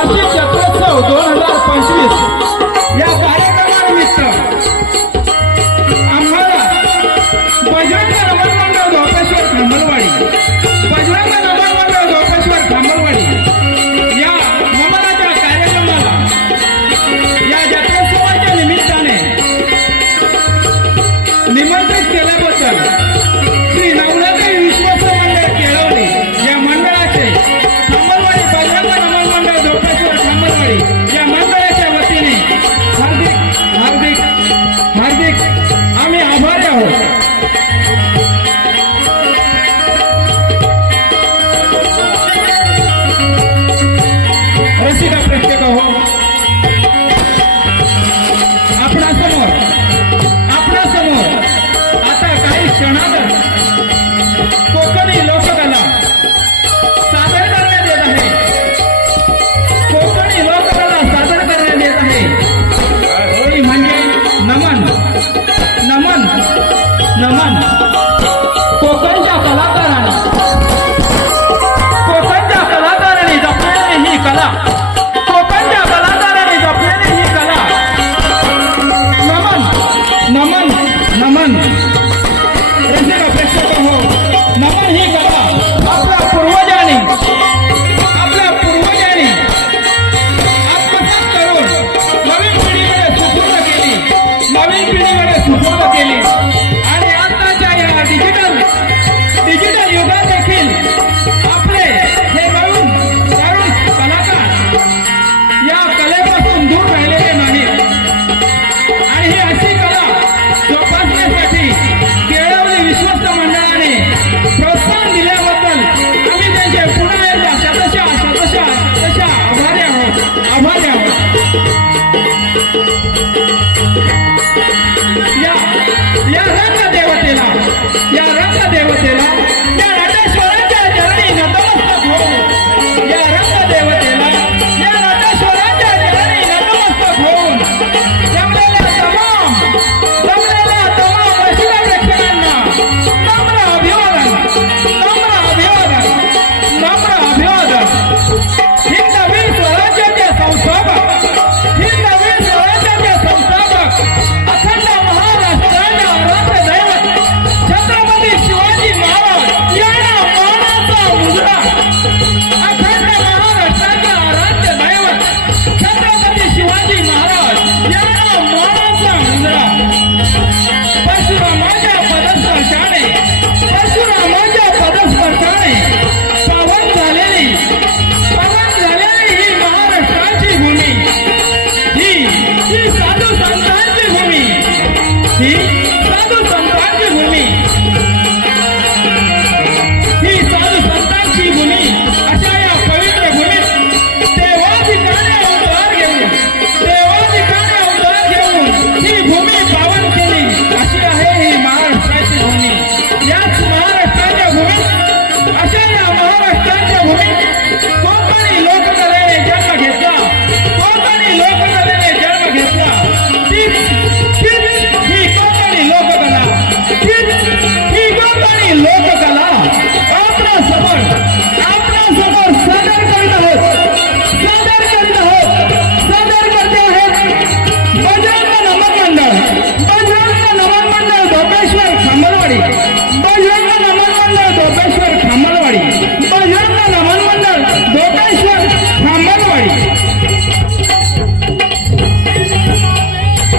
राष्ट्रीय क्षेत्रोत्सव दोन हजार आम्हाला बजरंग रमणमंडळ धोपेश्वर खंडलवाडी Come on. 咦